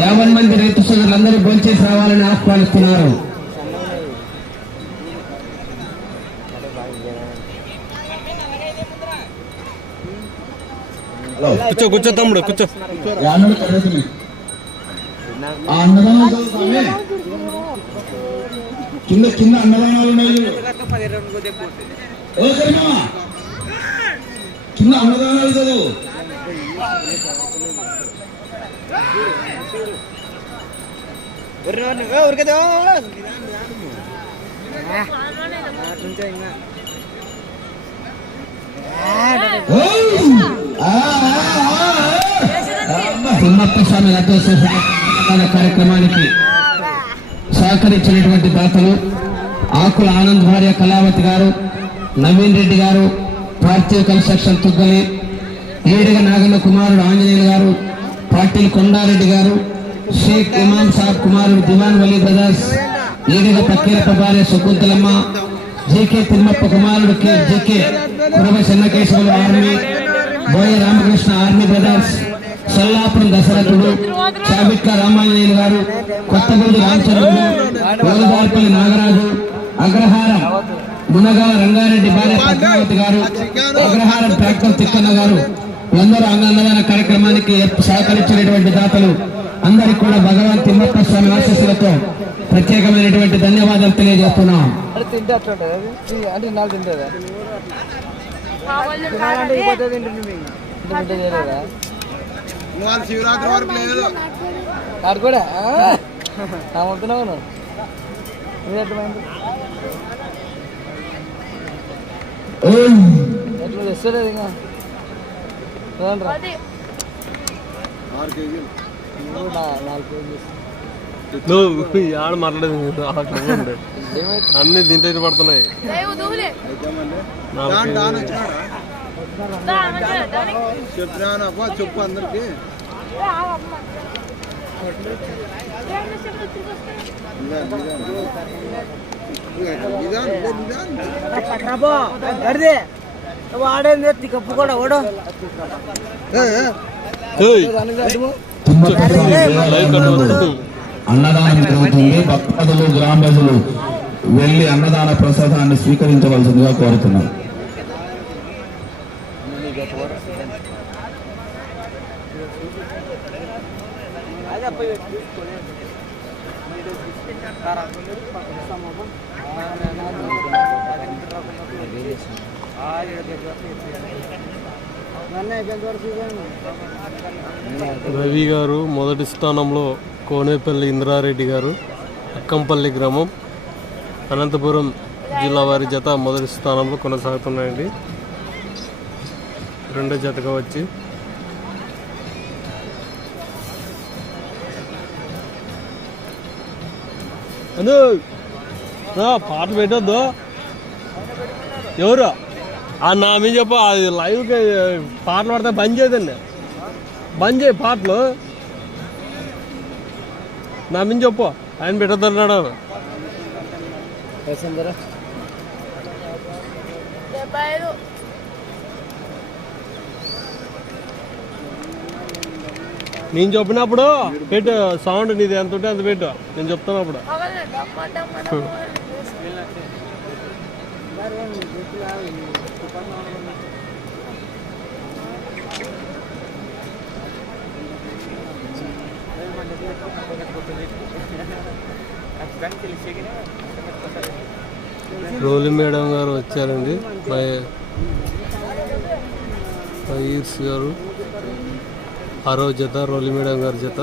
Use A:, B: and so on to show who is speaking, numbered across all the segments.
A: యాభై మంది రైతు సోదరులందరూ భోంచేసి రావాలని ఆహ్వానిస్తున్నారు.
B: కూర్చో కూర్చో తమ్ముడు కూర్చో.
A: కింద కింద అన్నదానాలు ఉన్నాయి. కింద అన్నదానాలు చదువు. ఓయ్! తిమ్మప్ప స్వామి రథోత్సవ కార్యక్రమానికి సహకరించినటువంటి దాతలు ఆకుల ఆనంద్ భార్య కళావతి గారు నవీన్ రెడ్డి గారు పార్థివ కన్స్ట్రక్షన్ తుగ్గలి ఏడుగ నాగన్న కుమారుడు ఆంజనేయులు గారు పాటిల్ కొండారెడ్డి గారు షేక్ ఇమాన్ సాబ్ కుమారుడు దివాన్ వలీ బ్రదర్స్ ఏడుగ పక్కీరప్ప భార్య శకుంతలమ్మ జీకే తిమ్మప్ప కుమారుడు K GK Kurava Chennakeshwarulu army Boya Ramakrishna army brothers Sallapuram Dasharathudu Chabitla Ramanjaneyulu గారు కొత్తగూడి రామచంద్రుడు గోదార్పల్లి నాగరాజు అగ్రహారం మునగాల రంగారెడ్డి భార్య పద్మావతి గారు అగ్రహారం ట్రాక్టర్ తిక్కన్న గారు అందరూ అన్నదాన కార్యక్రమానికి సహకరించినటువంటి దాతలు అందరికి కూడా భగవాన్ తిమ్మప్ప స్వామి ఆశీస్సులతో ప్రత్యేకమైనటువంటి ధన్యవాదాలు తెలియజేస్తున్నాం.
C: శివరాత్రి వరకు లేదు
D: కూడా ఎట్లా తెస్తలేదు ఇంకా? నువ్వు
B: ఆడ మాట్లాడేది అన్ని తింటే పడుతున్నాయి.
C: చెప్పు అందరికి.
D: గడిదే. వాడేంది? కప్పు కూడా
B: ఏయ్,
A: అన్నదానం జరుగుతుంది భక్తులు గ్రామ ప్రజలు వెళ్ళి అన్నదాన ప్రసాదాన్ని స్వీకరించవలసిందిగా కోరుతున్నారు
B: రవి గారు మొదటి స్థానంలో కోనేపల్లి ఇంద్రారెడ్డి గారు అక్కంపల్లి గ్రామం అనంతపురం జిల్లా వారి జత మొదటి స్థానంలో కొనసాగుతున్నాయండి. రెండో జతగా వచ్చి పాట రా, పెట్టొద్దు. ఎవరు? నా మీద చెప్పు అది లైవ్కి పాటలు పడితే బంద్ చేయదండి బంద్ చేయి పాటలు. నా మీద చెప్పు ఆయన పెట్టద్దన్నాడు. నేను చెప్పినప్పుడు పెట్టు సౌండ్ నీది ఎంత ఉంటే అంత పెట్టు. నేను చెప్తున్నప్పుడు. రోలి మేడం గారు వచ్చారండి. మై మయూర్స్ గారు. ఆరో జత రోలి మేడం గారి జత.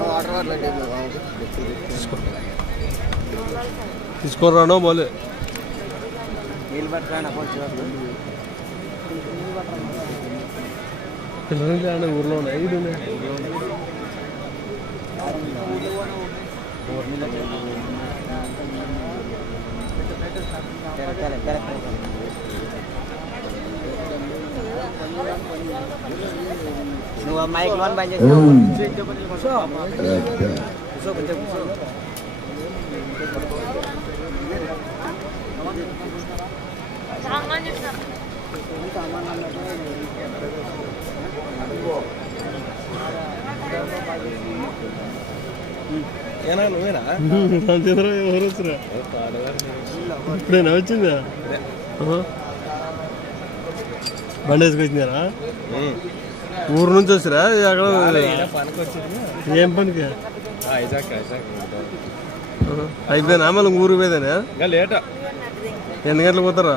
C: వాటర్ వాటర్
B: తీసుకొని రానో మోలే
D: నీళ్ళు పట్టుకురా కొంచెం
B: పిల్లలు ఊర్లో ఉన్నాయి ఐదు ఉన్నాయి
D: నువ్వు మైక్ లోన్ బంద్ చేసి
B: రామచంద్ర ఎవరు వచ్చిరా ఇప్పుడేనా వచ్చిందా? ఊరు నుంచి వచ్చిరా? అక్కడ
C: వచ్చింది.
B: ఏం పనికి. అయిపోయినా? మళ్ళీ ఊరు పోయేదేనా? ఎన్ని గంటలకు పోతారా?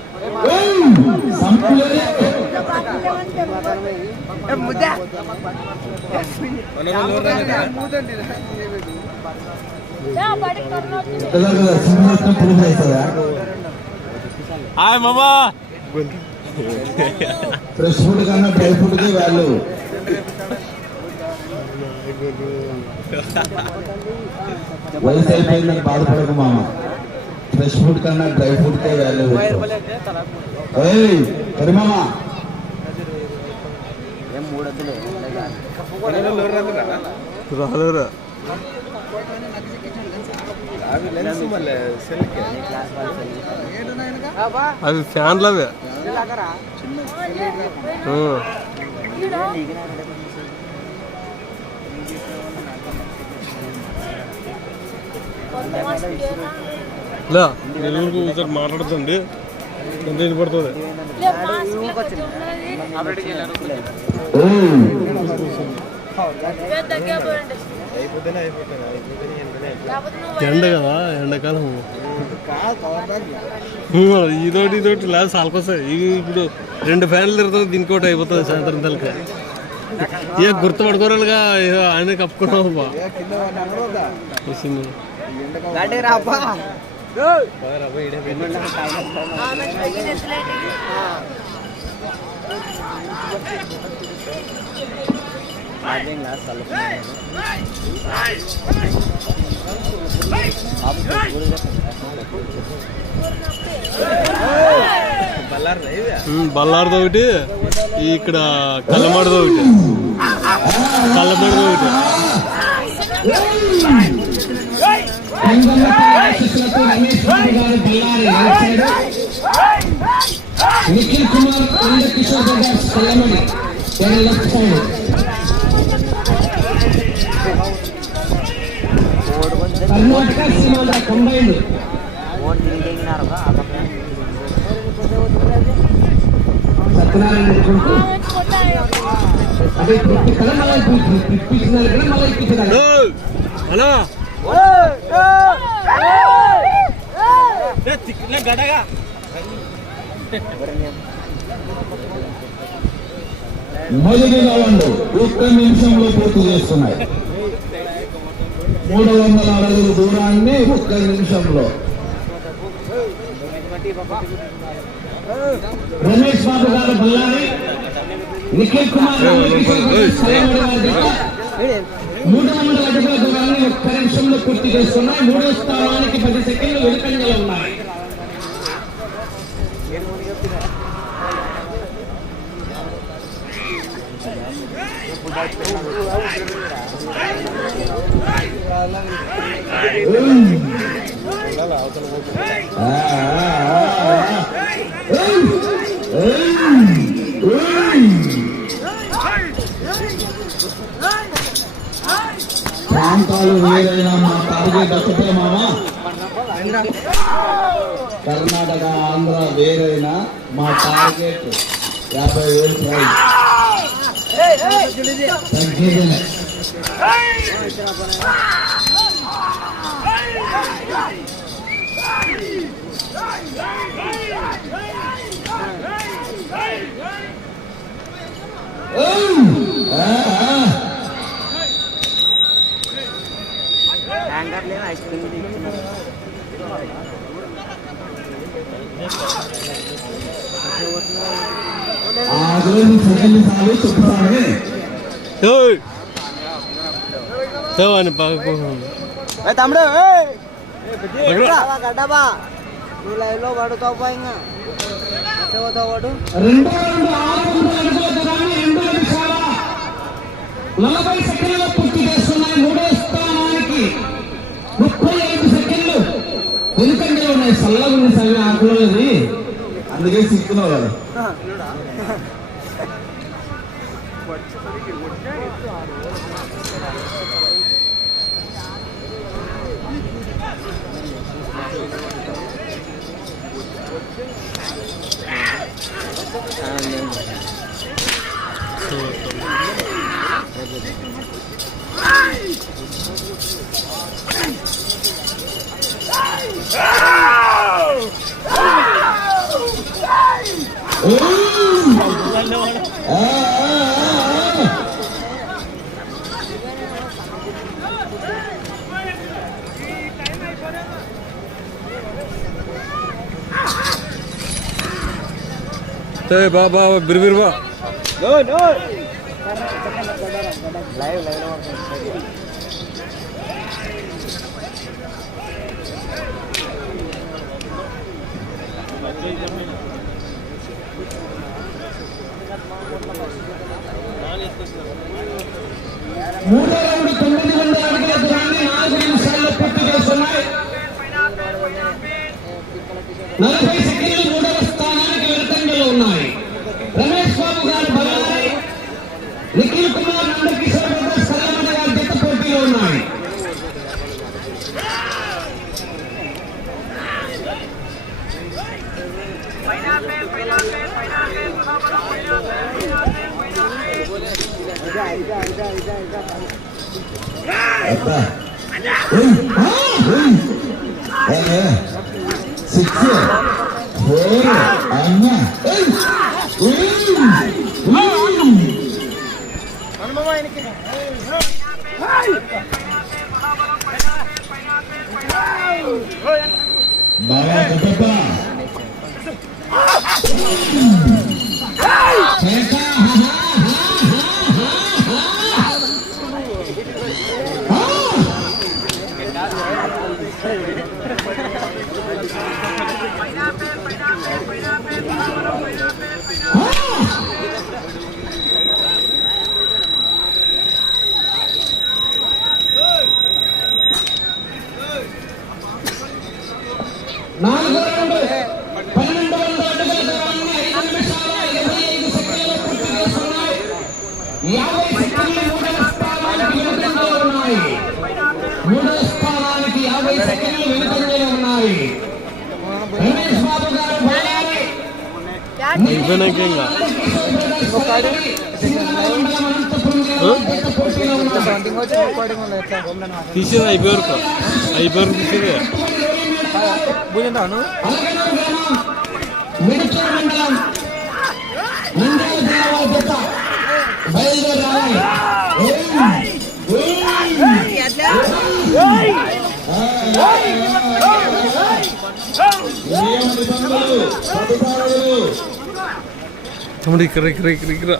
B: హాయ్ మామా.
E: ఫ్రెష్ ఫుడ్ కన్నా డ్రై ఫుడ్కి వాళ్ళు వయసు అయిపోయిందని బాధపడకు మామ. ఫ్రెష్ ఫుడ్ కన్నా డ్రై ఫుడ్కే వాల్యూ మామ.
C: మన రోజులు ఎవరు రాలేదా?
B: రాలేరా
C: అవి
B: ఫ్యాన్లు అవి. లే నెల్లూరుకు మాట్లాడుతుంది. ఎంత ఇది పడుతుంది? ఎండ కదా ఎండాకాలం. ఇదోటి ఇదోటి లేదు సాలకొస్తాయి ఇవి ఇప్పుడు రెండు ఫ్యాన్లు తిరుగుతుంది దీనికి ఒకటి అయిపోతుంది సాయంత్రం తలకి. ఇక గుర్తుపడుకోరాలుగా ఆయన కప్పుకున్నావు బా
C: కింద పడ్డా కూడా వద్దా?
B: ఈ సినిమా
C: పోయిరా, పోయి ఈడే పెట్టు. బల్లారు ఇవే
B: బల్లార్ది ఒకటి ఈ ఇక్కడ కల్లమడిది ఒకటి కల్లమడిది ఒకటి
A: ఆశీస్సులతో రమేష్ బాబు గారు బళ్ళారి రైట్ సైడ్ నిఖిల్ కుమార్ ఇంద్ర కిషోర్ గారు కల్లమణి నేను left side Karnataka Seemandhra combined Satyanarayana Reddy కొడుకు అదే ప్రతి కళ మళ్ళీ
E: మొదటి రౌండ్ ఒక్క నిమిషంలో పూర్తి చేస్తున్నాయి మూడు వందల అడుగుల దూరాన్ని ఒక్క నిమిషంలో
A: రమేష్ బాబు గారు బళ్ళారి నిఖిల్ కుమార్ మూడు వందల అడుగుల దూరాన్ని ఒక్క నిమిషంలో పూర్తి చేస్తున్నాయి మూడో స్థానానికి పది సెకండ్లు వెనుకంజలో ఉన్నాయి
E: అవతల ప్రాంతాలు వేరైనా మా టార్గెట్ ఒకటే మామా కర్ణాటక ఆంధ్ర వేరైనా మా టార్గెట్ యాభై వేలు ప్రైజ్ తగ్గేదేలే. ఏయ్! ఆ, ఆ. చెప్పు సార్ని
B: ఏయ్! తేవాని పక్కకు
D: తమ్ముడు. గడ్డబా నువ్వు లైవ్లో పడుతావు ఇంకా. పోతావు వాడు
A: నలభై సెకండ్ల పూర్తి చేస్తున్నాయి మూడో స్థానానికి. చల్లగా ఉంది సగం ఆకులది
E: అందుకే సిక్కున్నావు కదా ఆ, ते बाबा बिरबिर
B: बा नो नो लाइव लाइव బా
D: లైవ్ లైవ్లో
A: మూడో రౌండ్ తొమ్మిది వందల అడుగుల దూరాన్ని నాలుగు నిమిషాల్లో పూర్తి చేస్తున్నాయి నలభై
B: తీసేది అయిపోయి వరకు అయిపోయి వరకు తీసేది
D: భూజంటావు నువ్వు
A: మిడుచూరు మండలం నంద్యాల జిల్లా వారి జత బయలుదేరి రావాలి
E: నియమ నిబంధనలు పట్టుతాడు
B: తమ్ముడు ఇక్కడ ఇక్కడ ఇక్కడ ఇక్కడ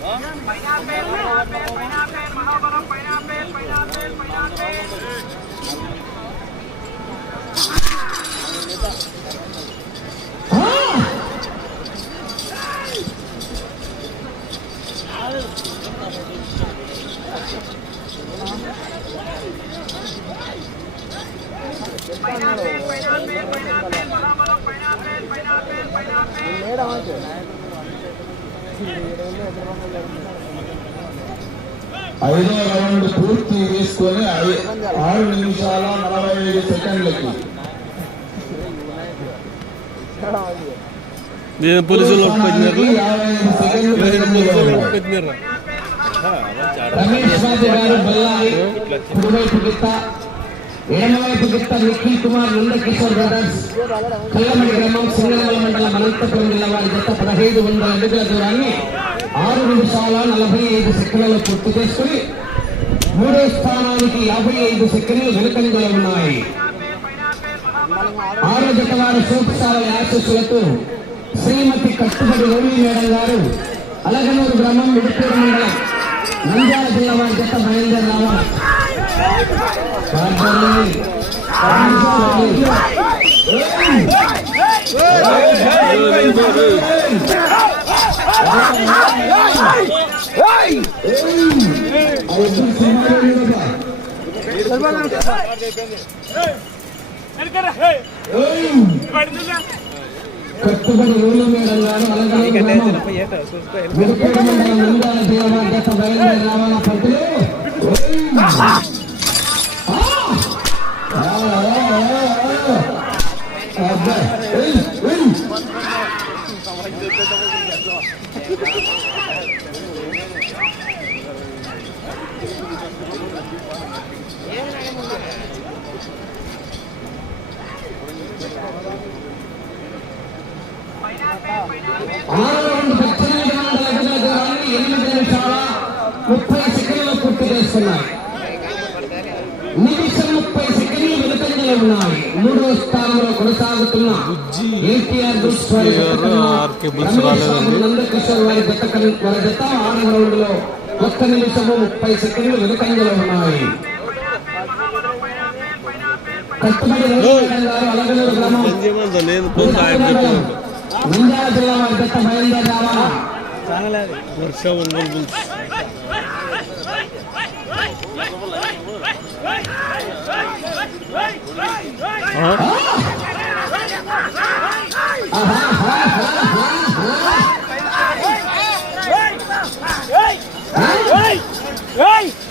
E: ఐదో రౌండ్ పూర్తి చేసుకొని ఐ- ఆరు నిమిషాల నలభై ఐదు సెకండ్లకి.
B: నేను పోలీసులు
A: కుడివైపు గిత్త నిఖిల్ కుమార్ నందకిషోర్ బ్రదర్స్ కల్లమడి గ్రామం సింగనమల మండలం అనంతపురం జిల్లా వారి జత పదహైదు వందల అడుగుల దూరాన్ని ఆరు నిమిషాల నలభై ఐదు సెకండ్లలో పూర్తి చేసుకుని మూడో స్థానానికి యాభై ఐదు సెకండ్లు వెనుకంజలో ఉన్నాయి. ఆరు జతవార సూపసాల ఆశస్సులతో శ్రీమతి కట్టుబడి రోమి మేడం గారు అలగనూరు గ్రామం మిడిపూరు మండలం నంద్యాల జిల్లా వారి జత బయలుదేరి రావాలి పాల్గొనండి. ఆ కట్టుబడి ఊళ్ళో మండలం బయలుదేరి పంతులు ఆరు రౌండ్ పద్దెనిమిది వందల అడుగుల దూరాన్ని ఎనిమిది నిమిషాల ముప్పై సెకండ్లు పూర్తి చేస్తున్నాయి. నిమిషం ముప్పై సెకండ్లు వెనుకంజలో ఉన్నాయి. మూడో స్థానంలో కొనసాగుతున్న ఎన్టీఆర్ గ్రూప్స్ వారి. నందకిషోర్ వారి జత కన్నా- వారి జత ఆరవ రౌండ్లో ఒక్క నిమిషము ముప్పై సెకండ్లు వెనుకంజలో ఉన్నాయి. గ్రామం.
B: మంచిగా నేను పోతే ఆయన చెప్పాను
A: నంద్యాల జిల్లా వారి జత బయలుదేరి రావాలా
B: వర్ష ఒంగోలు బుల్స్
A: స్థానానికి వెనుకంజలో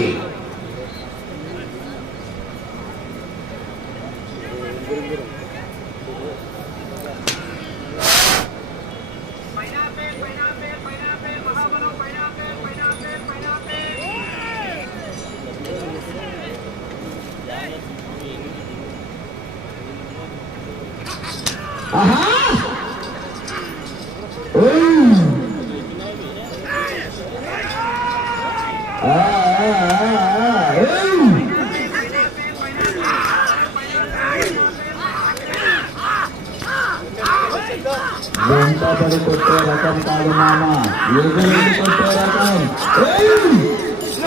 A: pergerakan paling nama. Yoga ini pergerakan. Rain!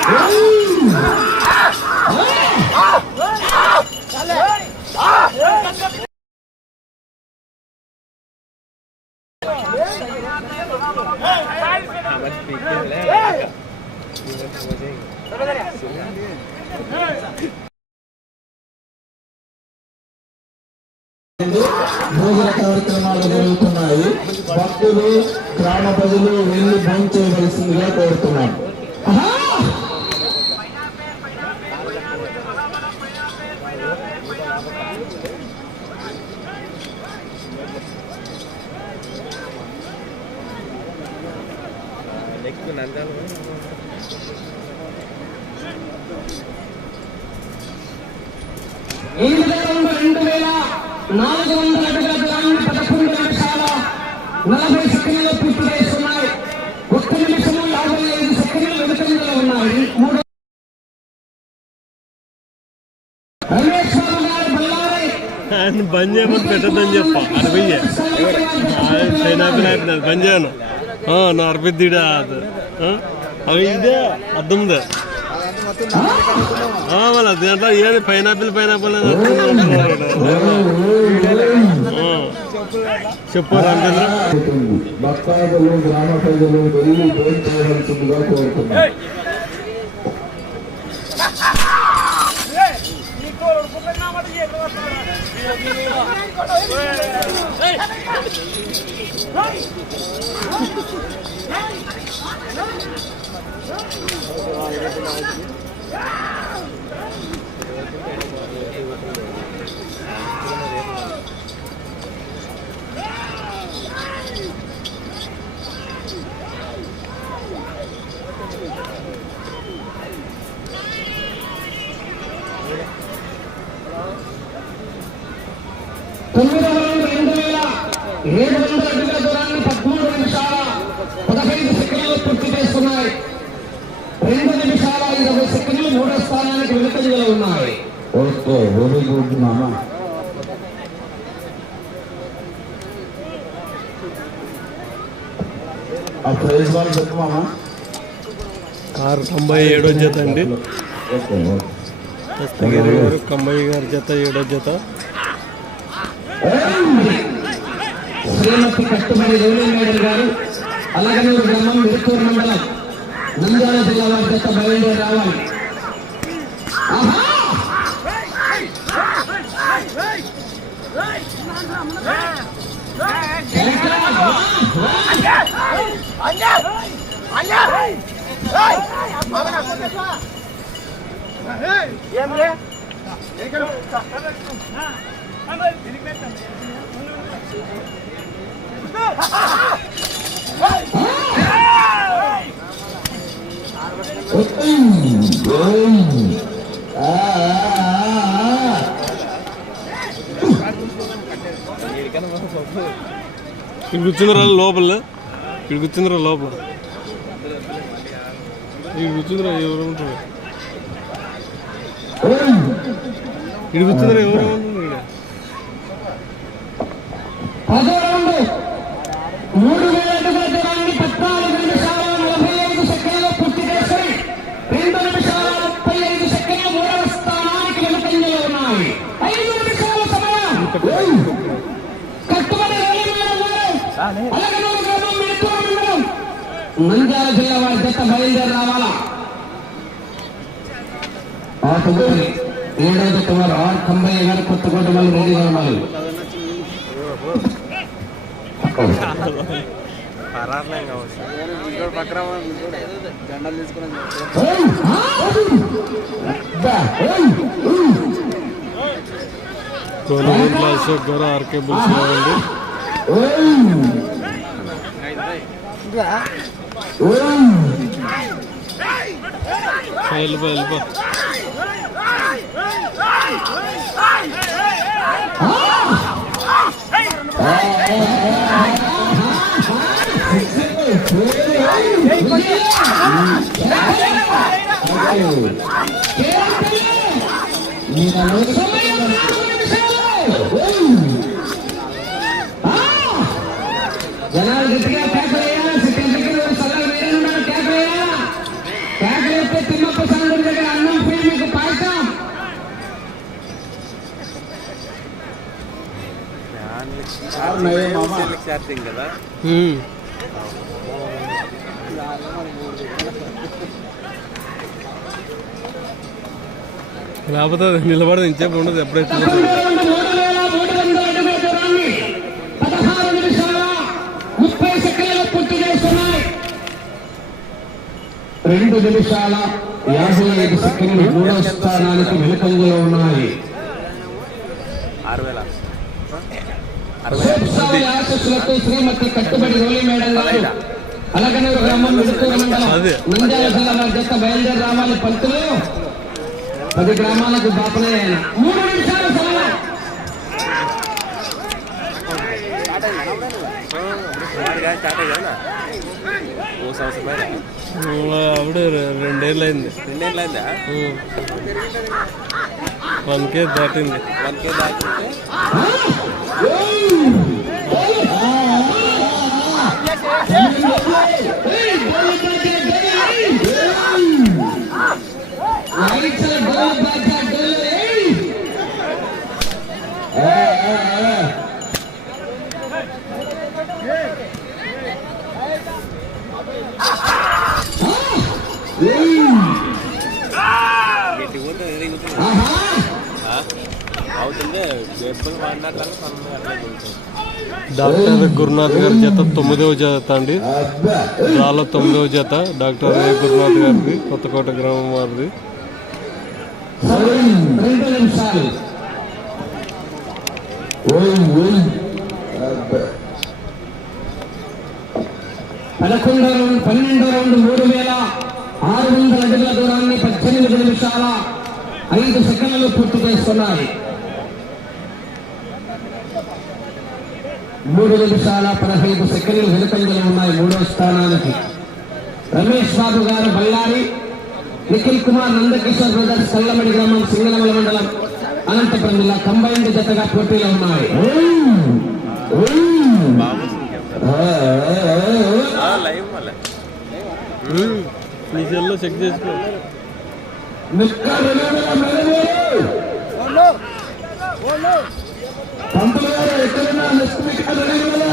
A: Rain! Ah! Hey! Hey! Hey! భక్తులు గ్రామ ప్రజలు వెళ్ళి భోజనం చేయవలసిందిగా కోరుతున్నాం.
C: నెక్స్ట్ నంద్యాల
A: ఎనిమిది రౌండ్ రెండు వేల నాలుగు వందల అడుగుల దూరాన్ని పదకొండు నిమిషాల నలభై సెకండ్లు పూర్తి చేస్తున్నాయి ఒక్క నిమిషము యాభై ఐదు సెకండ్లు వెనుకంజలో ఉన్నాయి. మూడు రమేష్ బాబు గారు బళ్ళారి
B: ఆయన బంద్ చేయమని పెట్టద్దని చెప్ప. అరవయ్య. పైనాపిల్ అయిపోయినది బంద్ చేయను. ఆ, నా అరవిద్దిడా అది. ఆ? అవి ఇదే అర్థందే మళ్ళీ దాంట్లో ఏది పైనాపిల్ పైనాపిల్ అని చెప్పు
E: భక్తాదులు గ్రామ ప్రజలు వెళ్ళి బోధించవలసిందిగా కోరుతున్నాను తొమ్మిది
A: వందల రెండు వేల ఏడు వందల అడుగుల దూరాన్ని పదమూడు నిమిషాల పదహైదు సెకండ్లు పూర్తి చేస్తున్నాయి రెండు నిమిషాల ఇరవై సెకండ్లు మూడో స్థానానికి వెనుకలుగా ఉన్నాయి
E: ఓకే వెరీ ఆ ప్రైజ్ వాళ్ళు చెప్పు మామ.
B: ఆరు తొంభై ఏడో జత అండి. దస్తగిరి గారు కమ్మయ్య గారి జత ఏడో జత.
A: శ్రీమతి గారు అలాగనూరు గ్రామం విరుకూరు మండలం నంద్యాల జిల్లా వారి చేత బయలుదేరి రావాలి.
B: ఇక్కడ కూర్చుందిరా లోపల. ఇక్కడ కూర్చుందిరా లోపల. కూర్చుందిరా ఎవరు ఉంటారు. కూర్చుందిరా ఎవరు
A: మూడు వేల పద్నాలుగు నిమిషాల నలభై ఐదు సెకండ్లు పూర్తి చేసి రెండు నిమిషాల ముప్పై ఐదు సెకండ్లు మూడవ స్థానానికి వెనుకంజలో ఉన్నాయి. ఐదు నిమిషాల సమయం. కట్టుబడి మేడం నంద్యాల జిల్లా వారి జత బయలుదేరి రావాలా? ఆ తదుపరి ఏడో జత వారు ఆర్ కంబయ్య గారు కొత్తకోట వాళ్ళు
C: జెండాలు తీసుకుని
B: గోనగుంట్ల అశోక్ గారు ఆర్కే బుల్స్ వెళ్ళిపో వెళ్ళిపో ah!
A: జనాలు గట్టిగా
C: చార్జింగ్ కదా?
B: ఉమ్. లేకపోతే నిలబడదు ఇంచేపు ఉండదు ఎప్పుడైతే
A: రెండు నిమిషాల యాభై ఐదు సెకండ్లు మూడో స్థానానికి వెనుకంజలో ఉన్నాయి
C: ఆరు వేల
A: ఆశీస్సులతో శ్రీమతి కట్టుబడి రోలి మేడం గారు. అలగనూరు గ్రామం. నంద్యాల జిల్లా వారి జత బయలుదేరి రావాలి పంతులు. పది గ్రామాలకు బాపనే. ఆయన. మూడు నిమిషాల సమయం.
B: రెండేళ్ళు అయింది
C: రెండేళ్ళు అయిందా
B: వన్ కే దాటింది.
C: One K Right
A: side,
C: go back, go, hey! Hey, hey!
B: Doctor Gurunath గారి జత తొమ్మిదవ జత అండి.
E: అబ్బా
B: రాళ్ళ తొమ్మిదవ జత డాక్టర్ ఏ గురునాథ్ గారిది కొత్తకోట గ్రామం వారిది.
A: రెండు పదకొండో రౌండ్ పన్నెండో రౌండ్ మూడు వేల ఆరు వందల అడుగుల దూరాన్ని పద్దెనిమిది నిమిషాల ఐదు సెకండ్లు పూర్తి చేస్తున్నాయి. మూడు నిమిషాల పదహైదు సెకండ్లు వెనుకంజలు ఉన్నాయి మూడో స్థానానికి. రమేష్ బాబు గారు బళ్ళారి నిఖిల్ కుమార్ నందకిషోర్ బ్రదర్స్ కల్లమడి గ్రామం సింగనమల మండలం అనంతపురం జిల్లా కంబైన్డ్ జతగా పోటీలో ఉన్నాయి.
B: చెక్ చేసుకో
A: పంతులు గారు ఎక్కడున్నా నెక్స్ట్ మీకు రెడీ కదా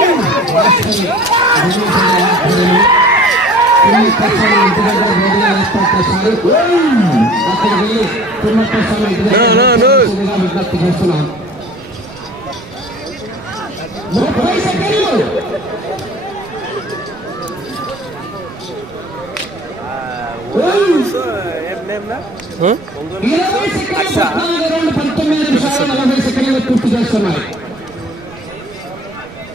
A: Hey! విజ్ఞప్తి చేస్తున్నాం ముప్పై సెకండ్లు ఇరవై సెకండ్లు పంతొమ్మిది నిమిషాలు నలభై సెకండ్లు పూర్తి చేస్తున్నాయి.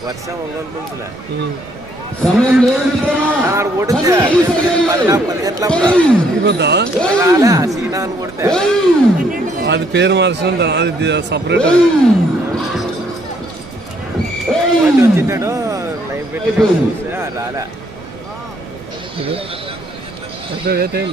C: వర్షం ఒంగోలు ఆడు కొడితే
A: పది సెకండ్లు.
C: పది పది గంటల
B: ఇవ్వద్దా?
C: రాలే సీనా అని కొడితే.
B: అది పేరు మార్చిన అది సపరేట్
C: వచ్చింటాడు లైవ్ పెట్టి రాలే.
B: అంటే టైం.